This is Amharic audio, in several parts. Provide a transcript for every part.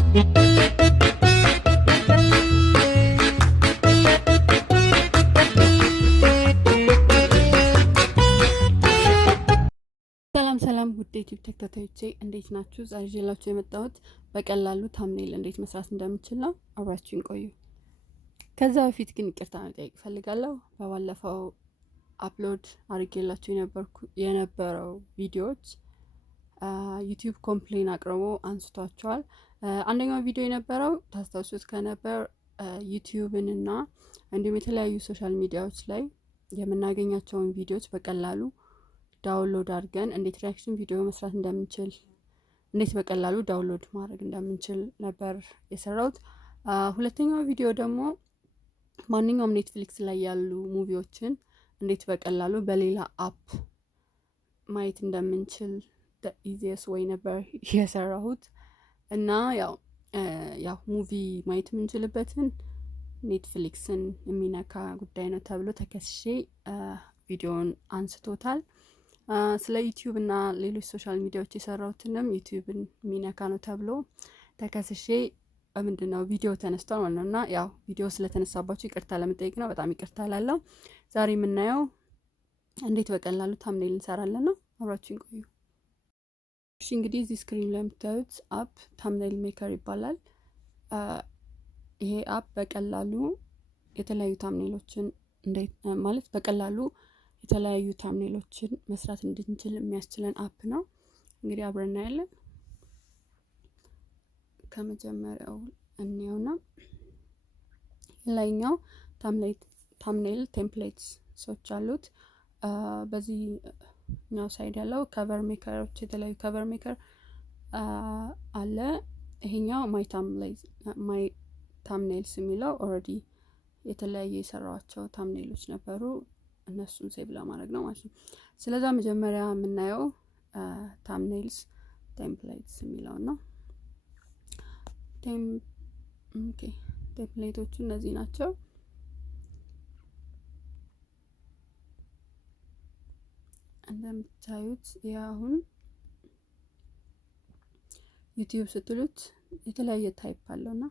ሰላም ውድ ዩቲዩብ ተከታታዮቼ እንዴት ናችሁ? ዛሬ ይዤላችሁ የመጣሁት በቀላሉ ታምኔል እንዴት መስራት እንደምችል ነው። አብራችሁን ቆዩ። ከዛ በፊት ግን ይቅርታ መጠየቅ እፈልጋለሁ። በባለፈው አፕሎድ አድርጌላችሁ የነበረው ቪዲዮዎች ዩቲዩብ ኮምፕሌን አቅርቦ አንስቷቸዋል። አንደኛው ቪዲዮ የነበረው ታስታውሱት ከነበር ዩቲዩብንና እንዲሁም የተለያዩ ሶሻል ሚዲያዎች ላይ የምናገኛቸውን ቪዲዮዎች በቀላሉ ዳውንሎድ አድርገን እንዴት ሪያክሽን ቪዲዮ መስራት እንደምንችል እንዴት በቀላሉ ዳውንሎድ ማድረግ እንደምንችል ነበር የሰራሁት። ሁለተኛው ቪዲዮ ደግሞ ማንኛውም ኔትፍሊክስ ላይ ያሉ ሙቪዎችን እንዴት በቀላሉ በሌላ አፕ ማየት እንደምንችል ኢዚየስ ወይ ነበር የሰራሁት እና ያው ሙቪ ማየት የምንችልበትን ኔትፍሊክስን የሚነካ ጉዳይ ነው ተብሎ ተከስሼ ቪዲዮን አንስቶታል። ስለ ዩቲዩብ እና ሌሎች ሶሻል ሚዲያዎች የሰራሁትንም ዩቲዩብን የሚነካ ነው ተብሎ ተከስሼ ምንድነው ቪዲዮ ተነስቷል ማለት ነው። እና ያው ቪዲዮ ስለተነሳባችሁ ይቅርታ ለመጠየቅ ነው። በጣም ይቅርታ ላለው። ዛሬ የምናየው እንዴት በቀላሉ ታምኔል እንሰራለን ነው። አብራችሁን ቆዩ። እሺ እንግዲህ እዚህ ስክሪን ላይ የምታዩት አፕ ታምኔል ሜከር ይባላል። ይሄ አፕ በቀላሉ የተለያዩ ታምኔሎችን ማለት በቀላሉ የተለያዩ ታምኔሎችን መስራት እንድንችል የሚያስችለን አፕ ነው። እንግዲህ አብረን እናያለን። ከመጀመሪያው እንየውና ላይኛው ታምኔል ቴምፕሌትስ ሶች አሉት። በዚህኛው ሳይድ ያለው ከቨር ሜከሮች የተለያዩ ከቨር ሜከር አለ። ይሄኛው ማይ ታምኔልስ የሚለው ኦልሬዲ የተለያየ የሰራዋቸው ታምኔሎች ነበሩ። እነሱን ሴቭ ለማድረግ ነው ማለት ነው። ስለዛ መጀመሪያ የምናየው ታምኔልስ ቴምፕሌትስ የሚለው ነው። ቴምፕሌቶቹ እነዚህ ናቸው። እንደምታዩት አሁን ዩቲዩብ ስትሉት የተለያየ ታይፕ አለውና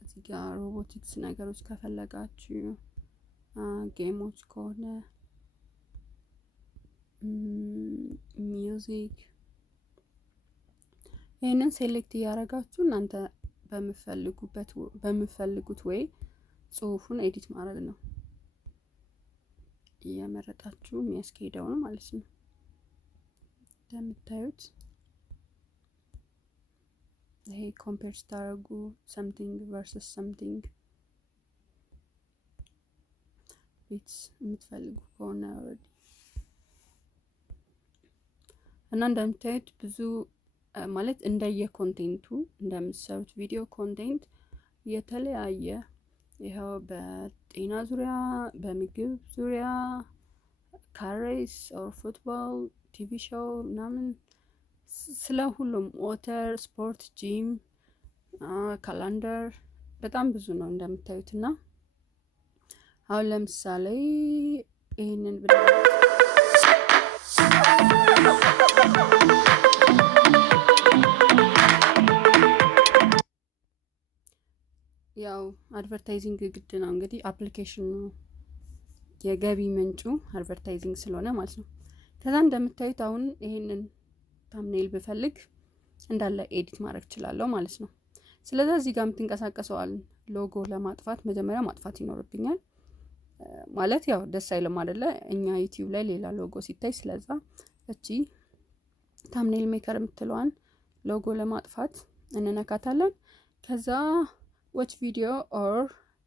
እዚህ ጋር ሮቦቲክስ ነገሮች ከፈለጋችሁ ጌሞች ከሆነ ሚውዚክ ይሄንን ሴሌክት እያደረጋችሁ እናንተ በምፈልጉት ወይ ጽሁፉን ኤዲት ማድረግ ነው። እየመረጣችሁ የሚያስኬደው ነው ማለት ነው። እንደምታዩት ይሄ ኮምፔር ስታደርጉ something versus something ቤት የምትፈልጉ ከሆነ ኦልሬዲ እና እንደምታዩት ብዙ ማለት እንደየ ኮንቴንቱ እንደምትሰሩት ቪዲዮ ኮንቴንት የተለያየ ይኸው በጤና ዙሪያ፣ በምግብ ዙሪያ፣ ካሬስ ኦር ፉትቦል፣ ቲቪ ሾው ምናምን ስለ ሁሉም ኦተር፣ ስፖርት፣ ጂም፣ ካላንደር በጣም ብዙ ነው እንደምታዩት። እና አሁን ለምሳሌ ይሄንን ያው አድቨርታይዚንግ ግድ ነው እንግዲህ አፕሊኬሽኑ የገቢ ምንጩ አድቨርታይዚንግ ስለሆነ ማለት ነው። ከዛ እንደምታዩት አሁን ይሄንን ታምኔል ብፈልግ እንዳለ ኤዲት ማድረግ እችላለሁ ማለት ነው። ስለዚህ እዚህ ጋር የምትንቀሳቀሰዋል ሎጎ ለማጥፋት መጀመሪያ ማጥፋት ይኖርብኛል። ማለት ያው ደስ አይልም አይደለ? እኛ ዩቲዩብ ላይ ሌላ ሎጎ ሲታይ። ስለዛ እቺ ታምኔል ሜከር የምትለዋን ሎጎ ለማጥፋት እንነካታለን። ከዛ watch video or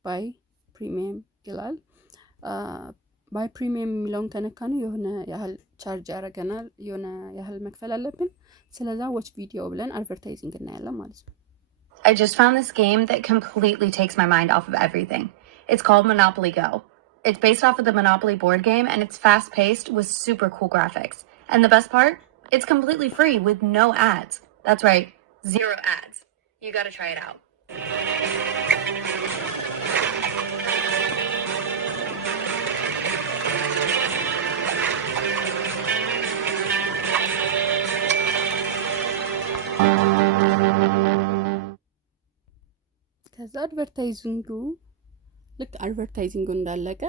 buy premium ይላል። ባይ ፕሪሚየም የሚለውን ከነካኑ የሆነ ያህል ቻርጅ ያደርገናል፣ የሆነ ያህል መክፈል አለብን። ስለዛ watch video ብለን አድቨርታይዚንግ እናያለን ማለት ነው። I just found this game that completely takes my mind off of everything. It's called Monopoly Go. It's based off of the Monopoly board game, and it's fast-paced with super cool graphics. And the best part? It's completely free with no ads. That's right, 0 ads. You gotta try it out. አድቨርታይዚንጉ ልክ አድቨርታይዚንጉ እንዳለቀ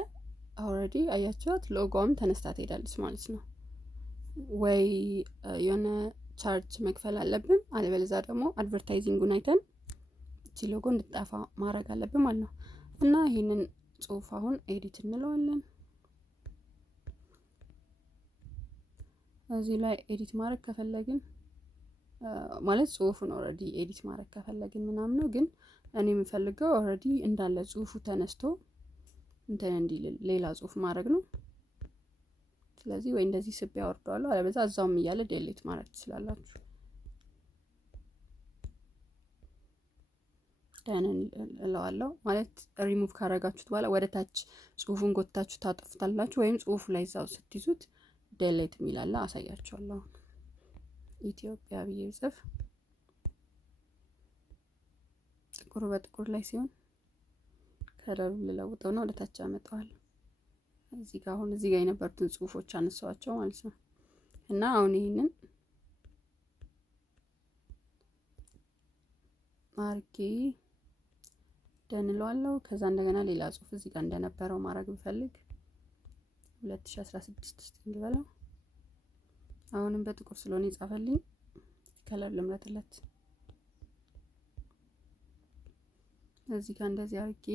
ኦልሬዲ አያችኋት ሎጎም ተነስታ ትሄዳለች ማለት ነው። ወይ የሆነ ቻርጅ መክፈል አለብን፣ አለበለዚያ ደግሞ አድቨርታይዚንጉን አይተን እቺ ሎጎ እንድትጠፋ ማድረግ አለብን ማለት ነው። እና ይህንን ጽሁፍ አሁን ኤዲት እንለዋለን። እዚህ ላይ ኤዲት ማድረግ ከፈለግን ማለት ጽሁፉን ኦልሬዲ ኤዲት ማድረግ ከፈለግን ምናምን ነው። ግን እኔ የምፈልገው ኦልሬዲ እንዳለ ጽሁፉ ተነስቶ እንትን እንዲል ሌላ ጽሁፍ ማድረግ ነው። ስለዚህ ወይ እንደዚህ ስብ ያወርደዋለሁ፣ አለበለዚያ እዛውም እያለ ዴሊት ማድረግ ትችላላችሁ። ደን እለዋለሁ ማለት ሪሙቭ ካረጋችሁት በኋላ ወደ ታች ጽሁፉን ጎትታችሁ ታጠፉታላችሁ፣ ወይም ጽሁፉ ላይ እዛው ስትይዙት ዴሊት የሚላለ አሳያችኋለሁ። ኢትዮጵያ ብዬ ጽፍ ጥቁር በጥቁር ላይ ሲሆን ከለሩ ልለውጠውና ወደ ታች አመጣዋለሁ። እዚህ ጋር አሁን እዚህ ጋር የነበሩትን ጽሁፎች አነሳዋቸው ማለት ነው። እና አሁን ይሄንን ማርኬ ደንለዋለሁ። ከዛ እንደገና ሌላ ጽሁፍ እዚህ ጋር እንደነበረው ማድረግ ብፈልግ 2016 እንበለው። አሁንም በጥቁር ስለሆነ ይጻፈልኝ ከለር ልምረጥለት። እዚህ ጋር እንደዚህ አርጌ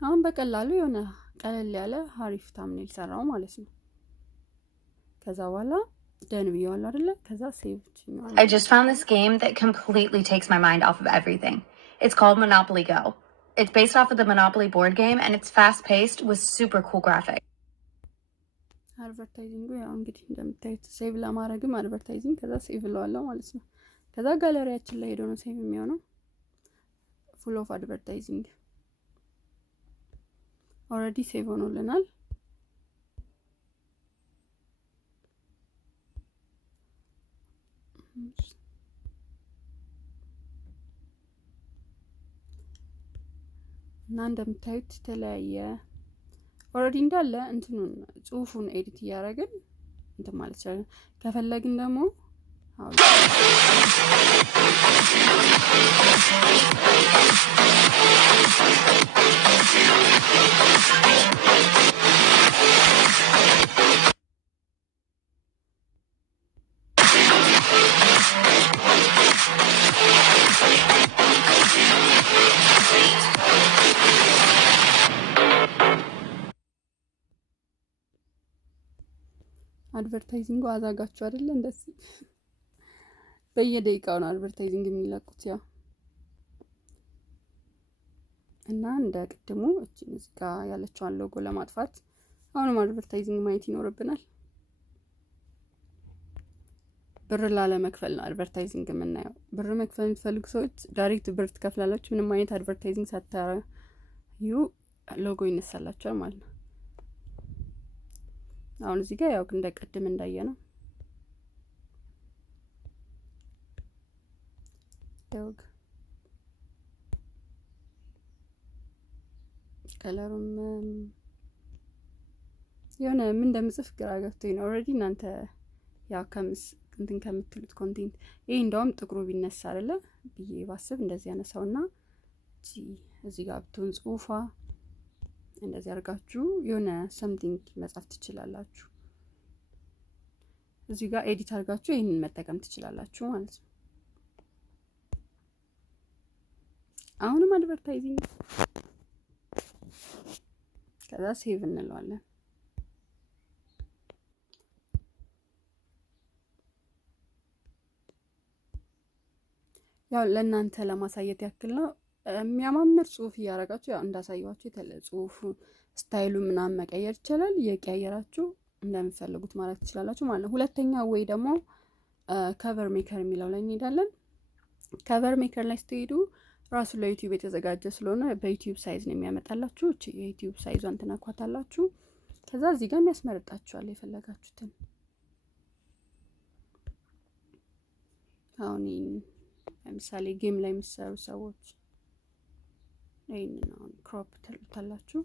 አሁን በቀላሉ የሆነ ቀለል ያለ ሀሪፍ ታምኔል ሰራው ማለት ነው። ከዛ በኋላ ደን ብየዋለሁ አይደለ? ከዛ ሴቭ ችኛለሁ። I just found this game that completely takes my mind off of everything. It's called Monopoly Go. It's based off of the Monopoly board game and it's fast-paced with super cool graphics. አድቨርታይዚንጉ ያው እንግዲህ እንደምታዩት ሴቭ ለማድረግም አድቨርታይዚንግ ከዛ ሴቭ ለዋለሁ ማለት ነው። ከዛ ጋለሪያችን ላይ ሄዶ ነው ሴቭ የሚሆነው። ፉል ኦፍ አድቨርታይዚንግ ኦልሬዲ ሴቭ ሆኖልናል። እና እንደምታዩት የተለያየ ኦልሬዲ እንዳለ እንትኑን ጽሁፉን ኤዲት እያደረግን እንትን ማለት ይችላል። ከፈለግን ደግሞ አድቨርታይዚንጉ አዛጋችሁ አይደለ? እንደዚህ በየደቂቃው ነው አድቨርታይዚንግ የሚለቁት ያው። እና እንደ ቅድሙ እቺን እዚህ ጋር ያለችውን ሎጎ ለማጥፋት አሁንም አድቨርታይዚንግ ማየት ይኖርብናል። ብር ላለመክፈል ነው አድቨርታይዚንግ የምናየው። ብር መክፈል የምትፈልጉ ሰዎች ዳይሬክት ብር ትከፍላላችሁ። ምንም አይነት አድቨርታይዚንግ ሳታዩ ሎጎ ይነሳላችኋል ማለት ነው። አሁን እዚህ ጋር ያው እንደ ቀድም እንዳየ ነው ያውግ ከለሩም የሆነ ምን እንደምጽፍ ግራ ገብቶኝ ነው። ኦልሬዲ እናንተ ያው እንትን ከምትሉት ኮንቴንት ይሄ እንደውም ጥቁሩ ቢነሳ አይደለ ብዬ ባስብ እንደዚህ ያነሳውና እዚህ ጋር ብትሆን ጽሁፋ እንደዚህ አድርጋችሁ የሆነ ሰምቲንግ መጻፍ ትችላላችሁ። እዚህ ጋር ኤዲት አድርጋችሁ ይሄንን መጠቀም ትችላላችሁ ማለት ነው። አሁንም አድቨርታይዚንግ ከዛ ሴቭ እንለዋለን። ያው ለእናንተ ለማሳየት ያክል ነው። የሚያማምር ጽሁፍ እያደረጋችሁ ያው እንዳሳያችሁ የተለየ ጽሁፉ ስታይሉ ምናምን መቀየር ይችላል። እየቀያየራችሁ እንደምትፈልጉት ማለት ትችላላችሁ ማለት ነው። ሁለተኛ ወይ ደግሞ ከቨር ሜከር የሚለው ላይ እንሄዳለን። ከቨር ሜከር ላይ ስትሄዱ ራሱ ለዩቲዩብ የተዘጋጀ ስለሆነ በዩቲዩብ ሳይዝ ነው የሚያመጣላችሁ። እቺ የዩቲዩብ ሳይዟን ትነኳታላችሁ። ከዛ እዚህ ጋር የሚያስመርጣችኋል የፈለጋችሁትን። አሁን ለምሳሌ ጌም ላይ የሚሰሩ ሰዎች ይሄንን አሁን ክሮፕ ትሉታላችሁ።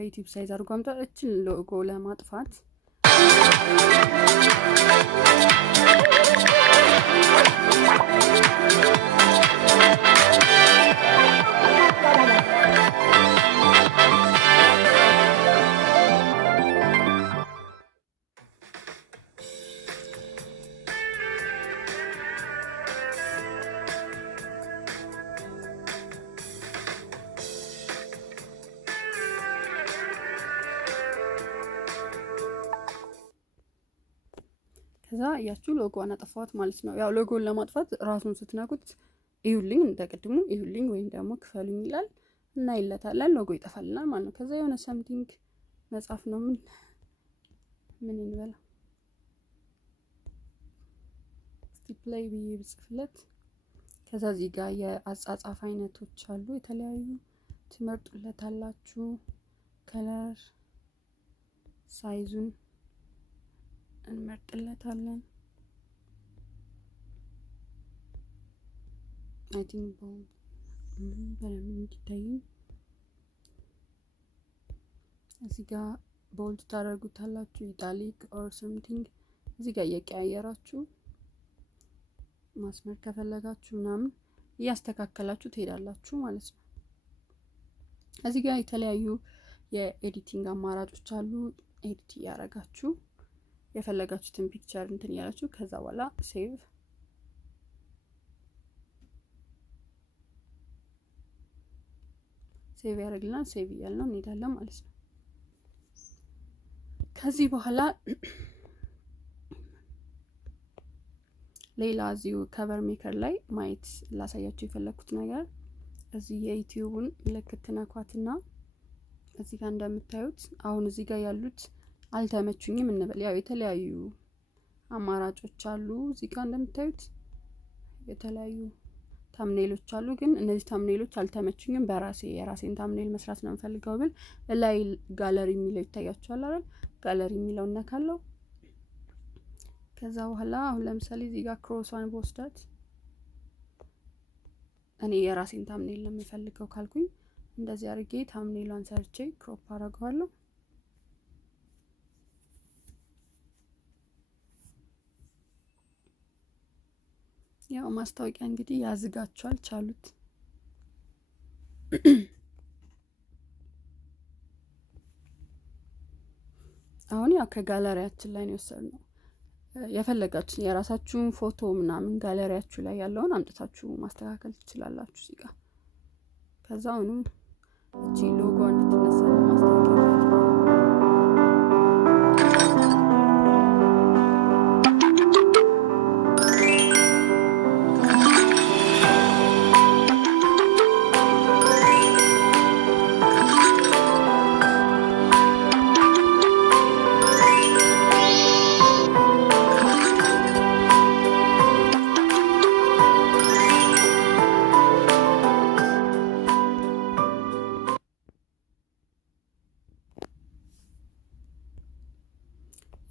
በዩቲዩብ ሳይዝ አድርጎ አምጣ እችን ሎጎ ለማጥፋት ከዛ እያችሁ ሎጎዋን አጠፋዋት ማለት ነው። ያው ሎጎን ለማጥፋት ራሱን ስትነኩት እዩልኝ እንደቀድሙ እዩልኝ ወይም ደግሞ ክፈሉኝ ይላል እና ይለታለን ሎጎ ይጠፋልናል ማለት ነው። ከዛ የሆነ ሰምቲንግ መጻፍ ነው ምን እንበላ እስቲ ፕሌይ ብዬ ብጽፍለት ከዛ እዚህ ጋር የአጻጻፍ አይነቶች አሉ የተለያዩ ትመርጡለታላችሁ። ከለር ሳይዙን እንመርጥለታለን። አይ ቲንክ በደንብ እንዲታይ እዚህ ጋር ቦልድ ታደርጉታላችሁ ኢታሊክ ኦር ሰምቲንግ እዚህ ጋር እየቀያየራችሁ ማስመር ከፈለጋችሁ ምናምን እያስተካከላችሁ ትሄዳላችሁ ማለት ነው። እዚህ ጋር የተለያዩ የኤዲቲንግ አማራጮች አሉ። ኤዲት እያደረጋችሁ የፈለጋችሁትን ፒክቸር እንትን ያላችሁ ከዛ በኋላ ሴቭ ያደርግልናል። ሴቭ እያልነው እንሄዳለን ማለት ነው። ከዚህ በኋላ ሌላ እዚሁ ከቨር ሜከር ላይ ማየት ላሳያችሁ የፈለኩት ነገር እዚህ የዩቲዩብን ምልክት ነኳትና እዚህ ጋር እንደምታዩት አሁን እዚህ ጋር ያሉት አልተመቹኝም እንበል። ያው የተለያዩ አማራጮች አሉ። እዚህ ጋር እንደምታዩት የተለያዩ ታምኔሎች አሉ። ግን እነዚህ ታምኔሎች አልተመቹኝም። የራሴን ታምኔል መስራት ነው የምፈልገው ብል ላይ ጋለሪ የሚለው ይታያችኋል አይደል? ጋለሪ የሚለው እነካለው። ከዛ በኋላ አሁን ለምሳሌ እዚህ ጋር ክሮሷን በወስዳት እኔ የራሴን ታምኔል ነው የምፈልገው ካልኩኝ እንደዚህ አድርጌ ታምኔሏን ሰርቼ ክሮፕ አደርገዋለሁ። ያው ማስታወቂያ እንግዲህ ያዝጋችኋል ቻሉት። አሁን ያው ከጋለሪያችን ላይ ነው የወሰድነው። የፈለጋችሁን የራሳችሁን ፎቶ ምናምን ጋለሪያችሁ ላይ ያለውን አምጥታችሁ ማስተካከል ትችላላችሁ እዚህ ጋር። ከዛ አሁንም እቺ ሎጎ እንድትነሳ ማስተካከል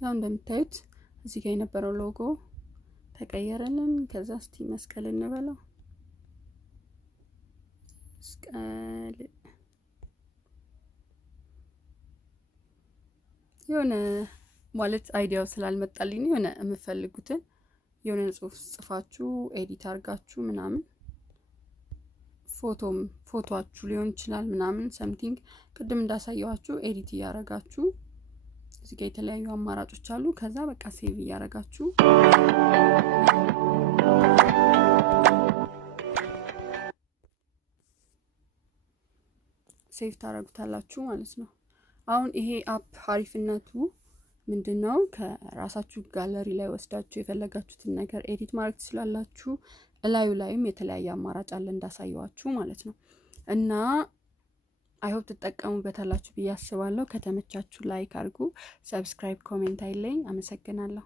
ያው እንደምታዩት እዚህ ጋር የነበረው ሎጎ ተቀየረልን። ከዛ እስቲ መስቀል እንበለው። መስቀል የሆነ ማለት አይዲያው ስላልመጣልኝ የሆነ የምፈልጉትን የሆነ ጽሁፍ ጽፋችሁ ኤዲት አድርጋችሁ ምናምን ፎቶአችሁ ሊሆን ይችላል ምናምን ሰምቲንግ ቅድም እንዳሳየዋችሁ ኤዲት እያደረጋችሁ እዚህ ጋር የተለያዩ አማራጮች አሉ። ከዛ በቃ ሴቭ እያደረጋችሁ ሴቭ ታደርጉታላችሁ ማለት ነው። አሁን ይሄ አፕ አሪፍነቱ ምንድነው? ከራሳችሁ ጋለሪ ላይ ወስዳችሁ የፈለጋችሁትን ነገር ኤዲት ማድረግ ትችላላችሁ። እላዩ ላይም የተለያየ አማራጭ አለ እንዳሳየዋችሁ ማለት ነው። እና አይሆፕ ትጠቀሙበታላችሁ ብዬ አስባለሁ። ከተመቻችሁ ላይክ አድርጉ፣ ሰብስክራይብ፣ ኮሜንት አይለኝ። አመሰግናለሁ።